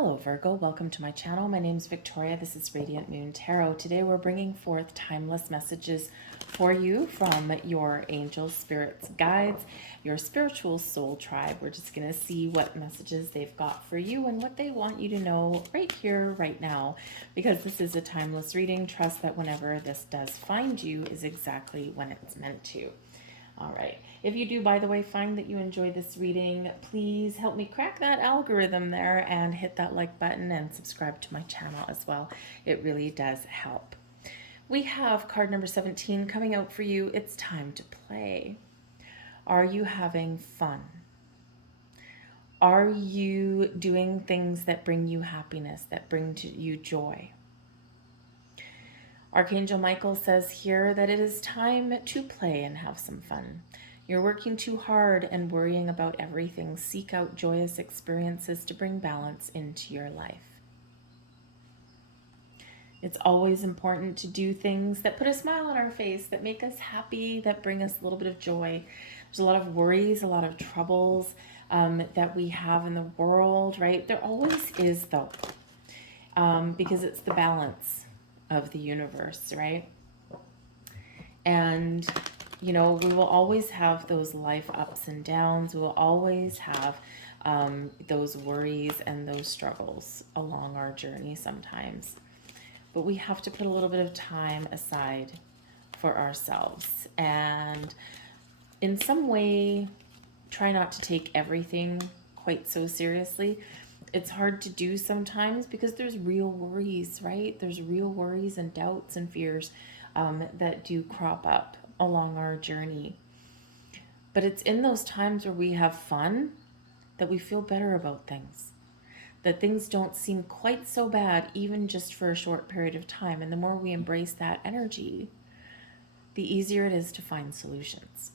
Hello Virgo, welcome to my channel. My name is Victoria. This is Radiant Moon Tarot. Today we're bringing forth timeless messages for you from your angels, spirits, guides, your spiritual soul tribe. We're just going to see what messages they've got for you and what they want you to know right here, right now. Because this is a timeless reading, trust that whenever this does find you is exactly when it's meant to. All right. If you do, by the way, find that you enjoy this reading, please help me crack that algorithm there and hit that like button and subscribe to my channel as well. It really does help. We have card number 17 coming out for you. It's time to play. Are you having fun? Are you doing things that bring you happiness, that bring to you joy? Archangel Michael says here that it is time to play and have some fun. You're working too hard and worrying about everything. Seek out joyous experiences to bring balance into your life. It's always important to do things that put a smile on our face, that make us happy, that bring us a little bit of joy. There's a lot of worries, a lot of troubles that we have in the world, right? There always is, though, because it's the balance of the universe, right? And you know, we will always have those life ups and downs. We will always have those worries and those struggles along our journey sometimes. But we have to put a little bit of time aside for ourselves and in some way try not to take everything quite so seriously. It's hard to do sometimes because there's real worries, right? There's real worries and doubts and fears that do crop up along our journey. But it's in those times where we have fun that we feel better about things, that things don't seem quite so bad, even just for a short period of time. And the more we embrace that energy, the easier it is to find solutions.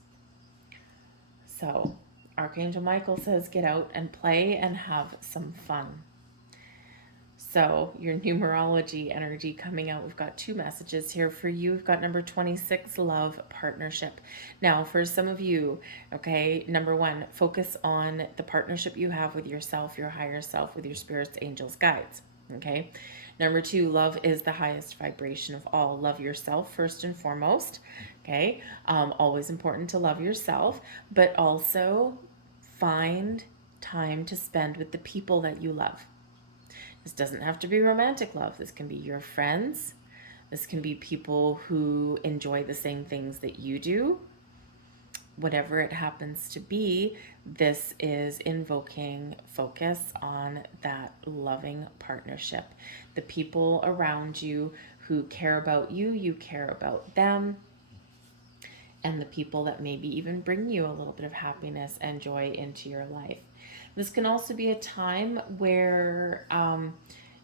So Archangel Michael says, get out and play and have some fun. So your numerology energy coming out, we've got two messages here for you. We've got number 26, love, partnership. Now, for some of you, okay, number one, focus on the partnership you have with yourself, your higher self, with your spirits, angels, guides, okay? Number two, love is the highest vibration of all. Love yourself first and foremost, okay? Always important to love yourself, but also find time to spend with the people that you love. This doesn't have to be romantic love. This can be your friends. This can be people who enjoy the same things that you do. Whatever it happens to be, this is invoking focus on that loving partnership. The people around you who care about you, you care about them. And the people that maybe even bring you a little bit of happiness and joy into your life. This can also be a time where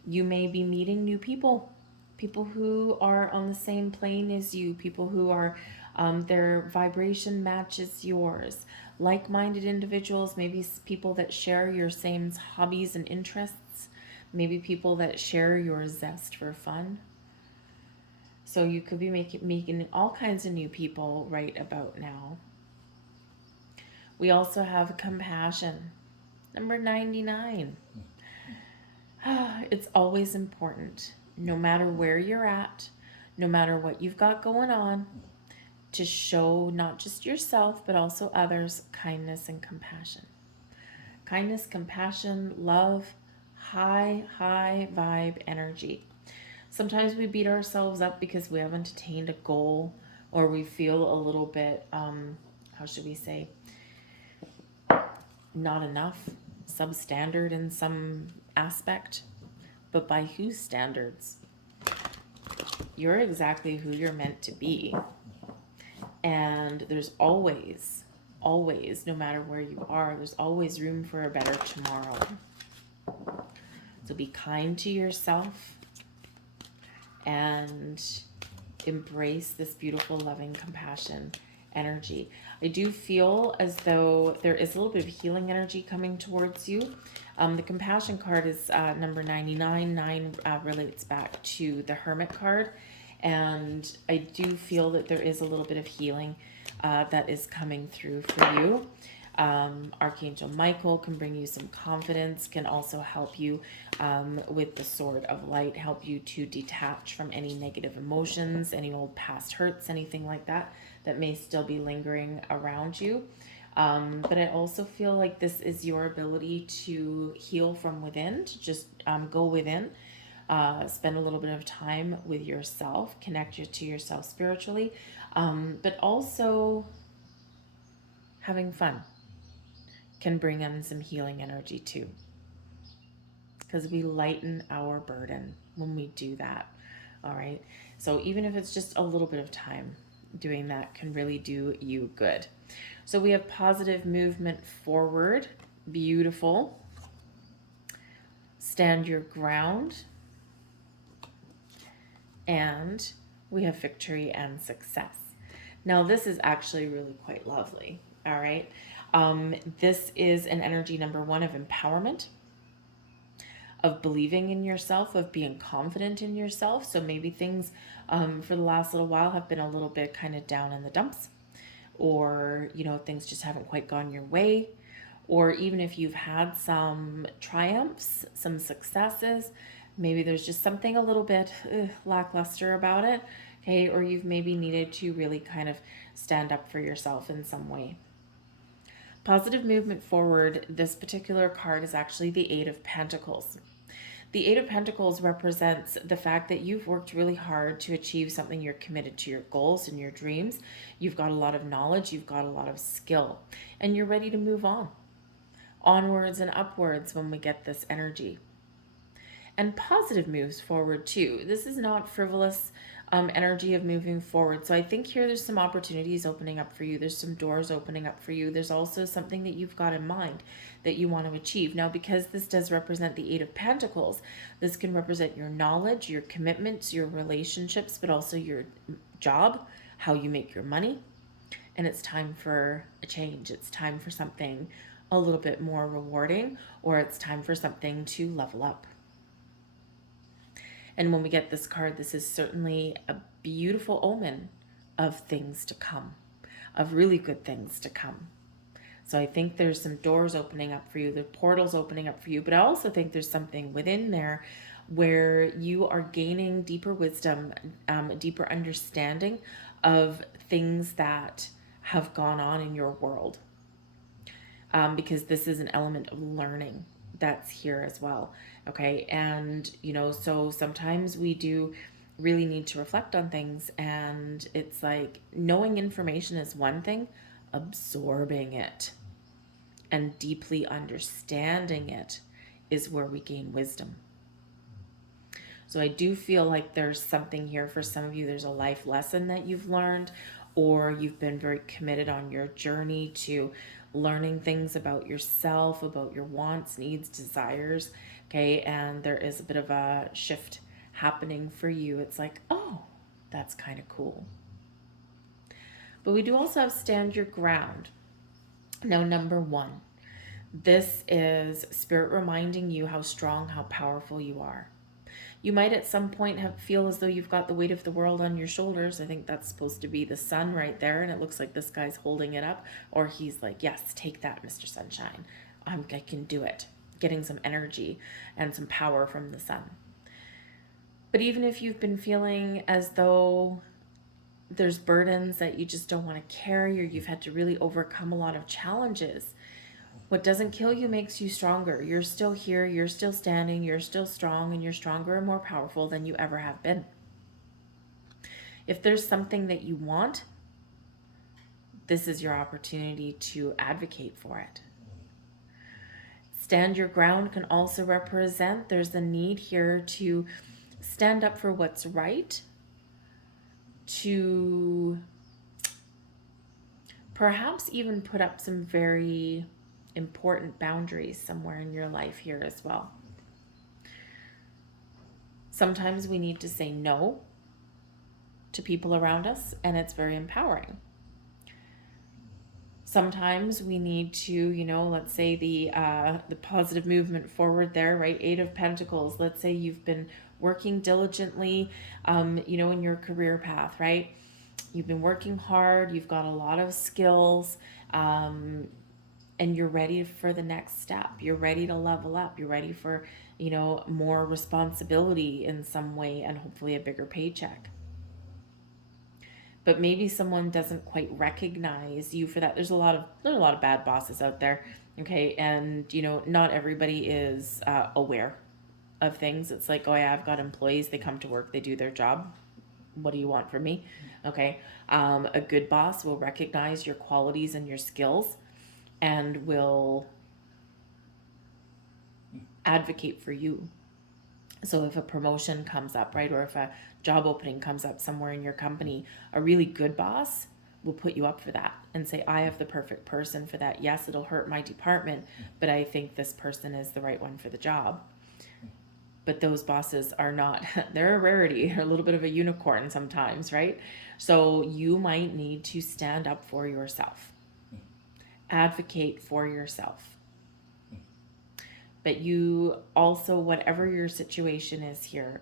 you may be meeting new people, people who are on the same plane as you, people who are their vibration matches yours, like-minded individuals, maybe people that share your same hobbies and interests, maybe people that share your zest for fun. So you could be making all kinds of new people right about now. We also have compassion. Number 99. It's always important, no matter where you're at, no matter what you've got going on, to show not just yourself, but also others, kindness and compassion. Kindness, compassion, love, high vibe energy. Sometimes we beat ourselves up because we haven't attained a goal, or we feel a little bit, how should we say, not enough, substandard in some aspect. But by whose standards? You're exactly who you're meant to be. And there's always, no matter where you are, there's always room for a better tomorrow. So be kind to yourself and embrace this beautiful, loving, compassion energy. I do feel as though there is a little bit of healing energy coming towards you. The compassion card is number 99. 9 relates back to the Hermit card. And I do feel that there is a little bit of healing that is coming through for you. Archangel Michael can bring you some confidence, can also help you with the Sword of Light, help you to detach from any negative emotions, any old past hurts, anything like that that may still be lingering around you. But I also feel like this is your ability to heal from within, to just go within, spend a little bit of time with yourself, connect you to yourself spiritually, but also having fun can bring in some healing energy too, because we lighten our burden when we do that. All right. So even if it's just a little bit of time, doing that can really do you good. So we have positive movement forward. Beautiful. Stand your ground. And we have victory and success. Now this is actually really quite lovely. All right. This is an energy, number one, of empowerment, of believing in yourself, of being confident in yourself. So maybe things for the last little while have been a little bit kind of down in the dumps, or, you know, things just haven't quite gone your way. Or even if you've had some triumphs, some successes, maybe there's just something a little bit lackluster about it. Okay. Or you've maybe needed to really kind of stand up for yourself in some way. Positive movement forward, this particular card is actually the Eight of Pentacles. The Eight of Pentacles represents the fact that you've worked really hard to achieve something. You're committed to your goals and your dreams. You've got a lot of knowledge. You've got a lot of skill. And you're ready to move on. Onwards and upwards when we get this energy. And positive moves forward too. This is not frivolous energy of moving forward. So I think here there's some opportunities opening up for you. There's some doors opening up for you. There's also something that you've got in mind that you want to achieve. Now, because this does represent the Eight of Pentacles, this can represent your knowledge, your commitments, your relationships, but also your job, how you make your money. And it's time for a change. It's time for something a little bit more rewarding, or it's time for something to level up. And when we get this card, this is certainly a beautiful omen of things to come, of really good things to come. So I think there's some doors opening up for you, the portals opening up for you, but I also think there's something within there where you are gaining deeper wisdom, deeper understanding of things that have gone on in your world. Because this is an element of learning that's here as well. Okay. And, you know, so sometimes we do really need to reflect on things, and it's like knowing information is one thing, absorbing it and deeply understanding it is where we gain wisdom. So I do feel like there's something here for some of you. There's a life lesson that you've learned, or you've been very committed on your journey to learning things about yourself, about your wants, needs, desires. Okay. And there is a bit of a shift happening for you. It's like, oh, that's kind of cool. But we do also have stand your ground. Now, number one, this is Spirit reminding you how strong, how powerful you are. You might at some point feel as though you've got the weight of the world on your shoulders. I think that's supposed to be the sun right there, and it looks like this guy's holding it up, or he's like, yes, take that, Mr. Sunshine. I can do it. Getting some energy and some power from the sun. But even if you've been feeling as though there's burdens that you just don't want to carry, or you've had to really overcome a lot of challenges, what doesn't kill you makes you stronger. You're still here, you're still standing, you're still strong, and you're stronger and more powerful than you ever have been. If there's something that you want, this is your opportunity to advocate for it. Stand your ground can also represent there's a need here to stand up for what's right, to perhaps even put up some very important boundaries somewhere in your life here as well. Sometimes we need to say no to people around us, and it's very empowering. Sometimes we need to, you know, let's say the positive movement forward there, right? Eight of Pentacles. Let's say you've been working diligently, you know, in your career path, right? You've been working hard. You've got a lot of skills. and you're ready for the next step. You're ready to level up. You're ready for, more responsibility in some way and hopefully a bigger paycheck. But maybe someone doesn't quite recognize you for that. There's a lot of bad bosses out there, okay? And not everybody is aware of things. It's like, oh yeah, I've got employees. They come to work. They do their job. What do you want from me? Okay. A good boss will recognize your qualities and your skills and will advocate for you. So if a promotion comes up, right, or if a job opening comes up somewhere in your company, a really good boss will put you up for that and say, I have the perfect person for that. Yes, it'll hurt my department, but I think this person is the right one for the job. But those bosses are not, they're a rarity, a little bit of a unicorn sometimes, right? So you might need to stand up for yourself, advocate for yourself. But you also, whatever your situation is here,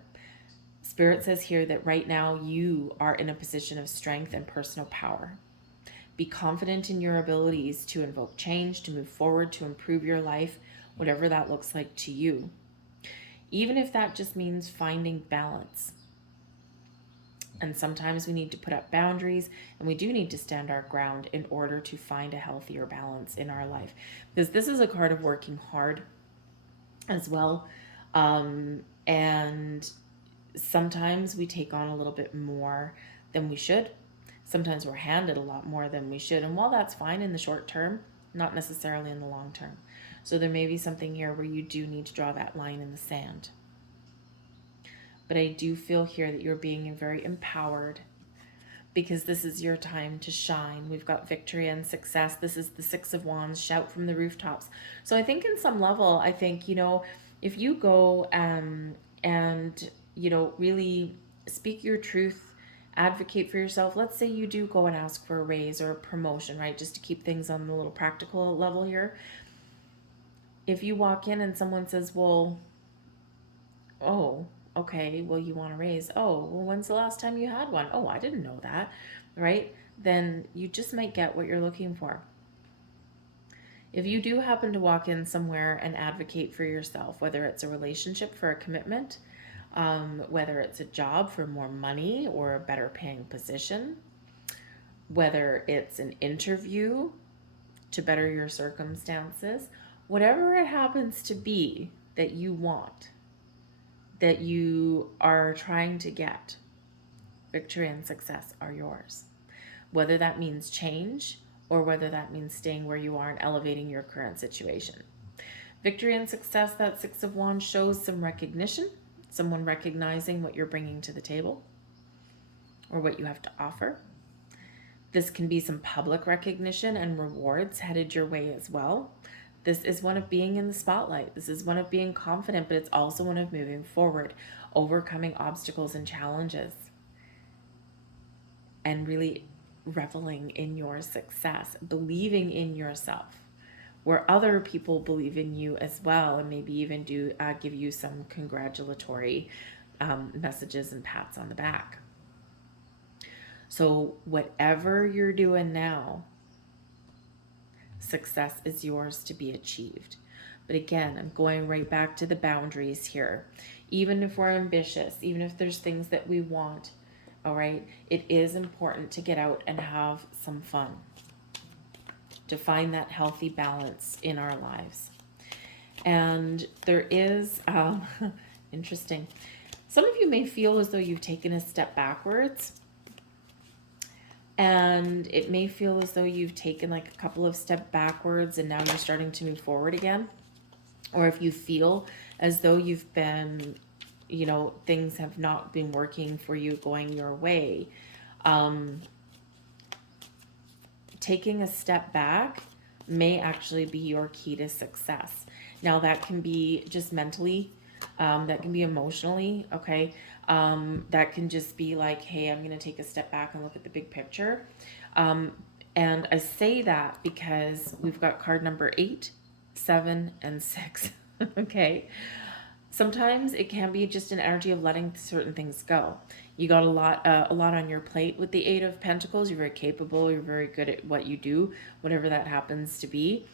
Spirit says here that right now you are in a position of strength and personal power. Be confident in your abilities to invoke change, to move forward, to improve your life, whatever that looks like to you. Even if that just means finding balance. And sometimes we need to put up boundaries, and we do need to stand our ground in order to find a healthier balance in our life. Because this is a card of working hard as well. And sometimes we take on a little bit more than we should. Sometimes we're handed a lot more than we should. And while that's fine in the short term, not necessarily in the long term. So there may be something here where you do need to draw that line in the sand. But I do feel here that you're being very empowered because this is your time to shine. We've got victory and success. This is the Six of Wands, shout from the rooftops. So I think in some level, I think, if you go and, really speak your truth, advocate for yourself. Let's say you do go and ask for a raise or a promotion, right? Just to keep things on the little practical level here. If you walk in and someone says, well, oh, okay, well, you want a raise. Oh, well, when's the last time you had one? Oh, I didn't know that, right? Then you just might get what you're looking for. If you do happen to walk in somewhere and advocate for yourself, whether it's a relationship for a commitment, whether it's a job for more money or a better paying position, whether it's an interview to better your circumstances, whatever it happens to be that you want, that you are trying to get, victory and success are yours. Whether that means change or whether that means staying where you are and elevating your current situation. Victory and success, that Six of Wands shows some recognition, someone recognizing what you're bringing to the table or what you have to offer. This can be some public recognition and rewards headed your way as well. This is one of being in the spotlight. This is one of being confident, but it's also one of moving forward, overcoming obstacles and challenges, and really reveling in your success, believing in yourself, where other people believe in you as well, and maybe even do give you some congratulatory messages and pats on the back. So whatever you're doing now, success is yours to be achieved. But again, I'm going right back to the boundaries here. Even if we're ambitious, even if there's things that we want, all right, it is important to get out and have some fun, to find that healthy balance in our lives. And there is, interesting, some of you may feel as though you've taken a step backwards. And it may feel as though you've taken like a couple of steps backwards and now you're starting to move forward again. Or if you feel as though you've been, things have not been working for you, going your way. Taking a step back may actually be your key to success. Now that can be just mentally, that can be emotionally, okay? That can just be like, hey, I'm going to take a step back and look at the big picture. And I say that because we've got card number 8, 7, and 6. Okay. Sometimes it can be just an energy of letting certain things go. You got a lot on your plate with the 8 of Pentacles. You're very capable. You're very good at what you do, whatever that happens to be.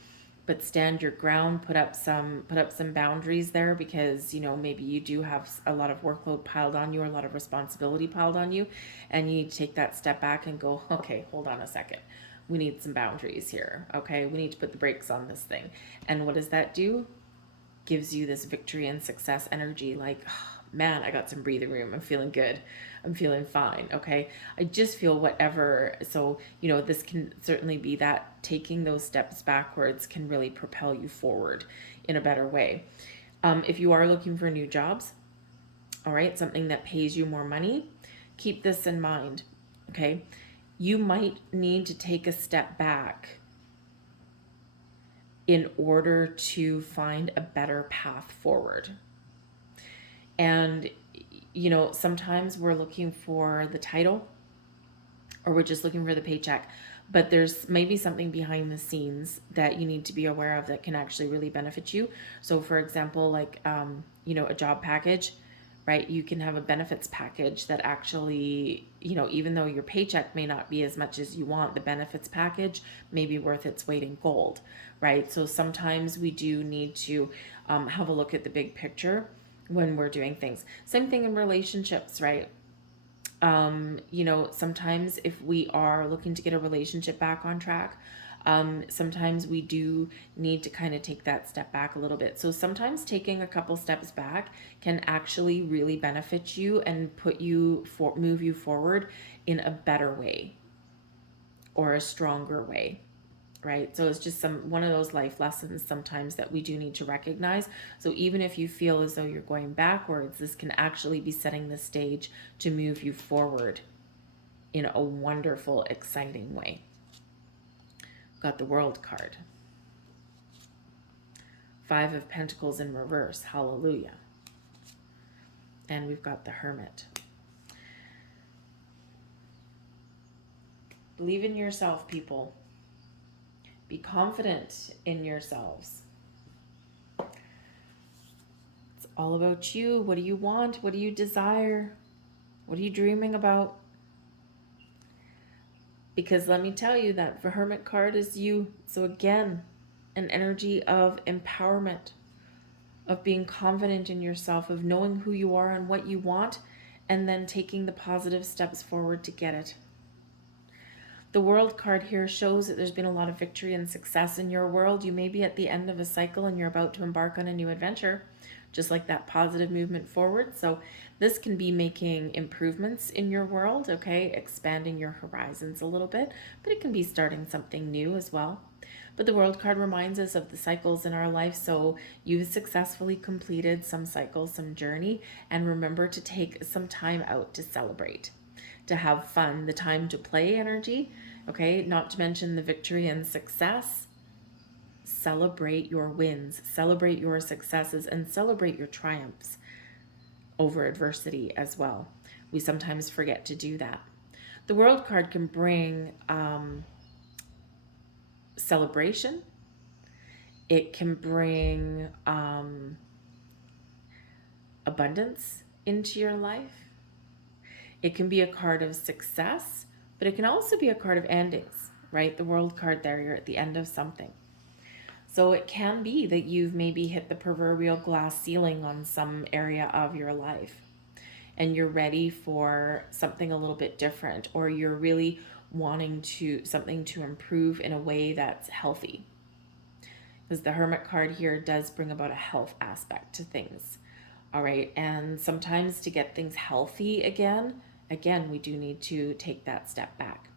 but stand your ground, put up some boundaries there, because maybe you do have a lot of workload piled on you, or a lot of responsibility piled on you, and you need to take that step back and go, okay, hold on a second, we need some boundaries here. Okay, we need to put the brakes on this thing. And what does that do? Gives you this victory and success energy, like, oh, man, I got some breathing room, I'm feeling good, I'm feeling fine. Okay, I just feel whatever. So this can certainly be that taking those steps backwards can really propel you forward in a better way. If you are looking for new jobs, all right, something that pays you more money, keep this in mind. Okay, you might need to take a step back in order to find a better path forward. And, sometimes we're looking for the title, or we're just looking for the paycheck, but there's maybe something behind the scenes that you need to be aware of that can actually really benefit you. So for example, like, a job package, right? You can have a benefits package that actually, even though your paycheck may not be as much as you want, the benefits package may be worth its weight in gold, right? So sometimes we do need to have a look at the big picture when we're doing things. Same thing in relationships, right? Sometimes if we are looking to get a relationship back on track, sometimes we do need to kind of take that step back a little bit. So sometimes taking a couple steps back can actually really benefit you and move you forward in a better way, or a stronger way. Right? So it's just one of those life lessons sometimes that we do need to recognize. So even if you feel as though you're going backwards, this can actually be setting the stage to move you forward in a wonderful, exciting way. Got the World card. 5 of Pentacles in reverse. Hallelujah. And we've got the Hermit. Believe in yourself, people. Be confident in yourselves. It's all about you. What do you want? What do you desire? What are you dreaming about? Because let me tell you, that the Hermit card is you. So again, an energy of empowerment, of being confident in yourself, of knowing who you are and what you want, and then taking the positive steps forward to get it. The World card here shows that there's been a lot of victory and success in your world. You may be at the end of a cycle and you're about to embark on a new adventure, just like that positive movement forward. So this can be making improvements in your world, okay, expanding your horizons a little bit, but it can be starting something new as well. But the World card reminds us of the cycles in our life. So you've successfully completed some cycle, some journey, and remember to take some time out to celebrate, to have fun, the time to play energy, okay? Not to mention the victory and success. Celebrate your wins, celebrate your successes, and celebrate your triumphs over adversity as well. We sometimes forget to do that. The World card can bring celebration. It can bring abundance into your life. It can be a card of success, but it can also be a card of endings, right? The World card there, you're at the end of something. So it can be that you've maybe hit the proverbial glass ceiling on some area of your life, and you're ready for something a little bit different, or you're really wanting something to improve in a way that's healthy. Because the Hermit card here does bring about a health aspect to things. All right. And sometimes to get things healthy again, we do need to take that step back.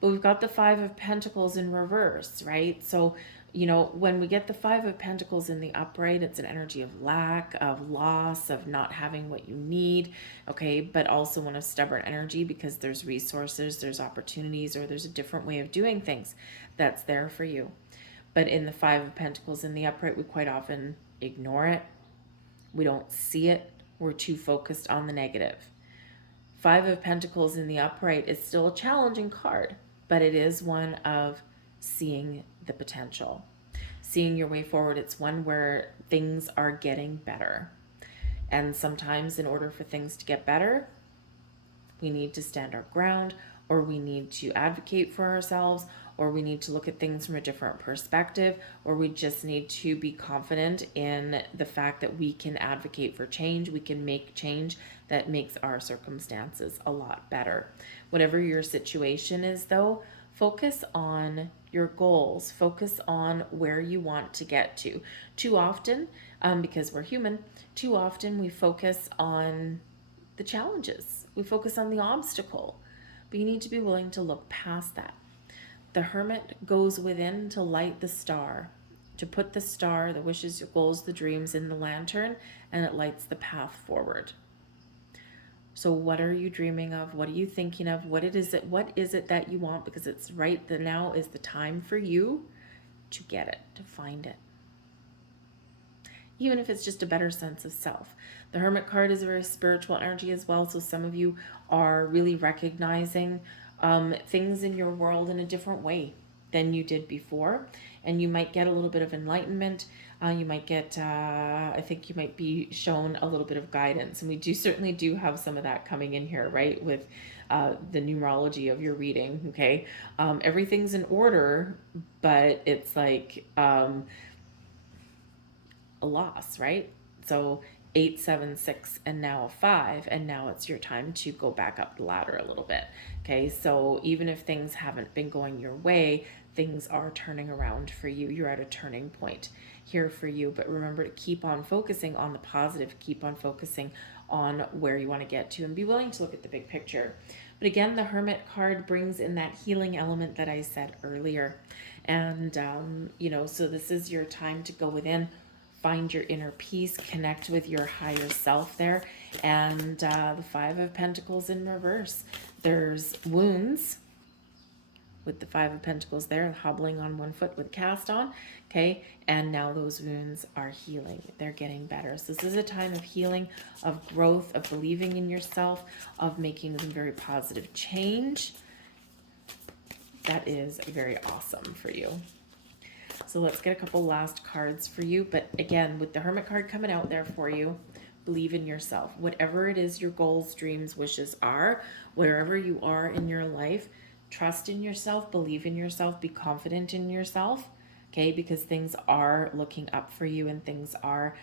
But we've got the 5 of Pentacles in reverse, right? So, when we get the 5 of Pentacles in the upright, it's an energy of lack, of loss, of not having what you need, okay? But also one of stubborn energy, because there's resources, there's opportunities, or there's a different way of doing things that's there for you. But in the 5 of Pentacles in the upright, we quite often ignore it. We don't see it. We're too focused on the negative. 5 of Pentacles in the upright is still a challenging card, but it is one of seeing the potential, seeing your way forward. It's one where things are getting better. And sometimes in order for things to get better, we need to stand our ground, or we need to advocate for ourselves, or we need to look at things from a different perspective, or we just need to be confident in the fact that we can advocate for change, we can make change that makes our circumstances a lot better. Whatever your situation is, though, focus on your goals, focus on where you want to get to. Too often, because we're human, too often we focus on the challenges, we focus on the obstacle, but you need to be willing to look past that. The hermit goes within to light the star, to put the star, the wishes, the goals, the dreams in the lantern, and it lights the path forward. So what are you dreaming of? What are you thinking of? What is it that you want? Because it's right that now is the time for you to get it, to find it. Even if it's just a better sense of self. The Hermit card is a very spiritual energy as well. So some of you are really recognizing things in your world in a different way than you did before. And you might get a little bit of enlightenment. You might get, I think you might be shown a little bit of guidance. And we certainly do have some of that coming in here, right? With the numerology of your reading, okay? Everything's in order, but it's like a loss, right? So 8, 7, 6, and now a 5, and now it's your time to go back up the ladder a little bit. Okay, so even if things haven't been going your way, things are turning around for you. You're at a turning point here for you, but remember to keep on focusing on the positive, keep on focusing on where you want to get to, and be willing to look at the big picture. But again, the Hermit card brings in that healing element that I said earlier. And, so this is your time to go within, find your inner peace, connect with your higher self there. And the 5 of Pentacles in reverse. There's wounds with the 5 of Pentacles there, hobbling on one foot with cast on, okay? And now those wounds are healing. They're getting better. So this is a time of healing, of growth, of believing in yourself, of making some very positive change. That is very awesome for you. So let's get a couple last cards for you. But again, with the Hermit card coming out there for you, believe in yourself. Whatever it is your goals, dreams, wishes are, wherever you are in your life, trust in yourself, believe in yourself, be confident in yourself, okay? Because things are looking up for you and things are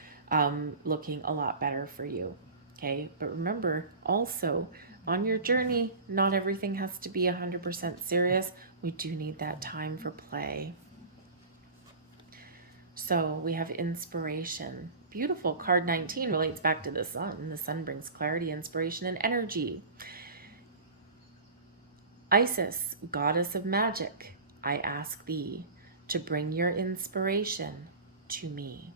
looking a lot better for you, okay? But remember, also, on your journey, not everything has to be 100% serious. We do need that time for play. So we have inspiration. Beautiful. Card 19 relates back to the sun. The sun brings clarity, inspiration, and energy. Isis, goddess of magic, I ask thee to bring your inspiration to me.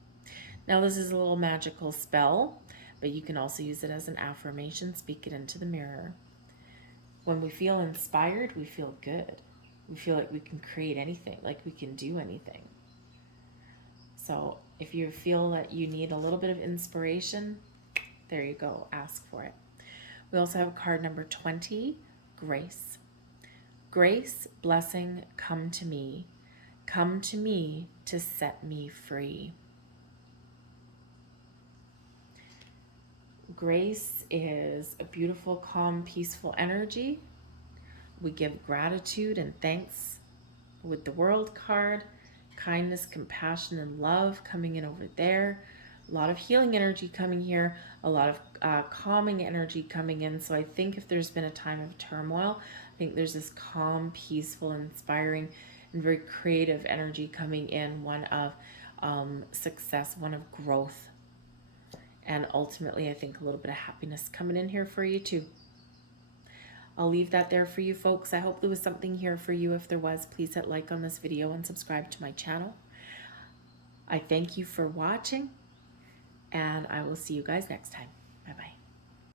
Now this is a little magical spell, but you can also use it as an affirmation. Speak it into the mirror. When we feel inspired, we feel good. We feel like we can create anything, like we can do anything. So if you feel that you need a little bit of inspiration, there you go, ask for it. We also have card number 20, grace. Grace, blessing, come to me. Come to me to set me free. Grace is a beautiful, calm, peaceful energy. We give gratitude and thanks with the World card. Kindness, compassion, and love coming in over there. A lot of healing energy coming here. A lot of calming energy coming in. So I think if there's been a time of turmoil, I think there's this calm, peaceful, inspiring, and very creative energy coming in. One of success, one of growth. And ultimately, I think a little bit of happiness coming in here for you too. I'll leave that there for you folks. I hope there was something here for you. If there was, please hit like on this video and subscribe to my channel. I thank you for watching, and I will see you guys next time. Bye-bye.